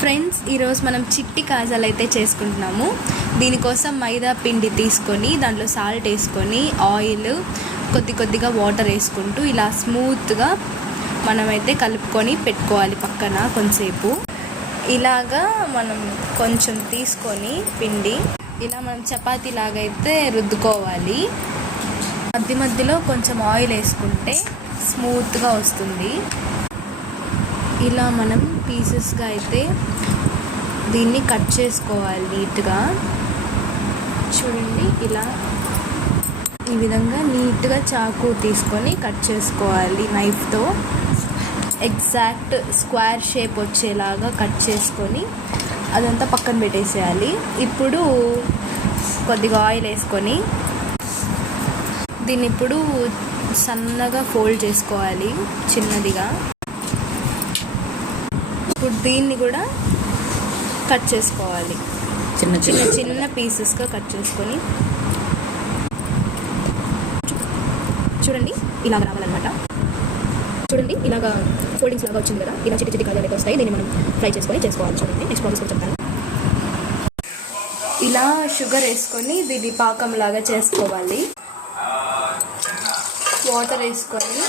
Friends, ఈరోజు మనం చిట్టి కాజాలు అయితే చేసుకుంటున్నాము. దీనికోసం మైదా పిండి తీసుకొని దాంట్లో సాల్ట్ వేసుకొని ఆయిల్ కొద్దిగా వాటర్ వేసుకుంటూ ఇలా స్మూత్గా మనమైతే కలుపుకొని పెట్టుకోవాలి పక్కన కొంచెంసేపు. ఇలాగా మనం కొంచెం తీసుకొని పిండి ఇలా మనం చపాతీ లాగైతే రుద్దుకోవాలి. మధ్యలో కొంచెం ఆయిల్ వేసుకుంటే స్మూత్గా వస్తుంది. ఇలా మనం పీసెస్గా అయితే దీన్ని కట్ చేసుకోవాలి నీట్గా. చూడండి, ఇలా ఈ విధంగా నీట్గా చాకు తీసుకొని కట్ చేసుకోవాలి నైఫ్తో. ఎగ్జాక్ట్ స్క్వేర్ షేప్ వచ్చేలాగా కట్ చేసుకొని అదంతా పక్కన పెట్టేసేయాలి. ఇప్పుడు కొద్దిగా ఆయిల్ వేసుకొని దీన్ని ఇప్పుడు సన్నగా ఫోల్డ్ చేసుకోవాలి చిన్నదిగా. ఇప్పుడు దీన్ని కూడా కట్ చేసుకోవాలి చిన్న పీసెస్గా కట్ చేసుకొని. చూడండి, ఇలాగ రావాలన్నమాట. చూడండి, ఇలాగా ఫోల్డింగ్స్ లాగా వచ్చింది కదా, ఇలా చిట్టి కాజాలు అయితే వస్తాయి. దీన్ని మనం ఫ్రై చేసుకోవాలి. చూడండి, నెక్స్ట్ ప్రాసెస్ కూడా చెప్తాను. ఇలా షుగర్ వేసుకొని దీన్ని పాకం లాగా చేసుకోవాలి. వాటర్ వేసుకొని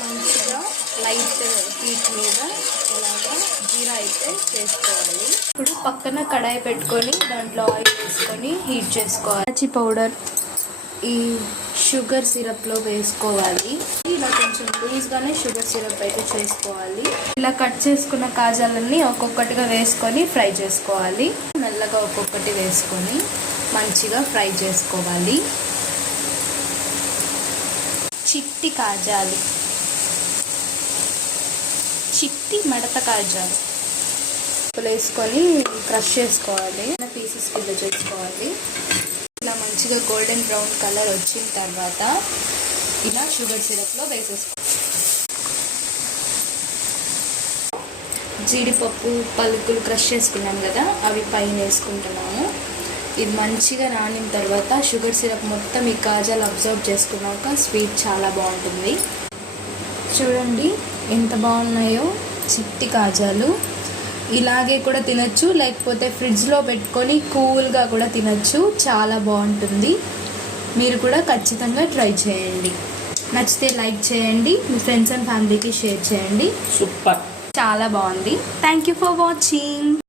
మంచిగా లైట్ హీట్ మీద ఇలాగా జీరా అయితే చేసుకోవాలి. ఇప్పుడు పక్కన కడాయి పెట్టుకొని దాంట్లో ఆయిల్ వేసుకొని హీట్ చేసుకోవాలి. ఇలాచీ పౌడర్ ఈ షుగర్ సిరప్లో వేసుకోవాలి. ఇలా కొంచెం లూజ్గానే షుగర్ సిరప్ అయితే చేసుకోవాలి. ఇలా కట్ చేసుకున్న కాజాలన్నీ ఒక్కొక్కటిగా వేసుకొని ఫ్రై చేసుకోవాలి. మెల్లగా ఒక్కొక్కటి వేసుకొని మంచిగా ఫ్రై చేసుకోవాలి. చిట్టి కాజాలు, చిట్టి మడత కాజాలు వేసుకొని క్రష్ చేసుకోవాలి. పీసెస్ కింద చేసుకోవాలి. ఇలా మంచిగా గోల్డెన్ బ్రౌన్ కలర్ వచ్చిన తర్వాత ఇలా షుగర్ సిరప్లో వేసేసుకోవాలి. జీడిపప్పు పలుకులు క్రష్ చేసుకున్నాం కదా, అవి పైన వేసుకుంటున్నాము. ఇది మంచిగా నానిన తర్వాత షుగర్ సిరప్ మొత్తం ఈ కాజాలు అబ్జర్వ్ చేసుకున్నాక స్వీట్ చాలా బాగుంటుంది. చూడండి ఎంత బాగున్నాయో చిట్టి కాజాలు. ఇలాగే కూడా తినచ్చు, లేకపోతే ఫ్రిడ్జ్లో పెట్టుకొని కూల్గా కూడా తినచ్చు. చాలా బాగుంటుంది. మీరు కూడా ఖచ్చితంగా ట్రై చేయండి. నచ్చితే లైక్ చేయండి, మీ ఫ్రెండ్స్ అండ్ ఫ్యామిలీకి షేర్ చేయండి. సూపర్, చాలా బాగుంది. Thank you for watching.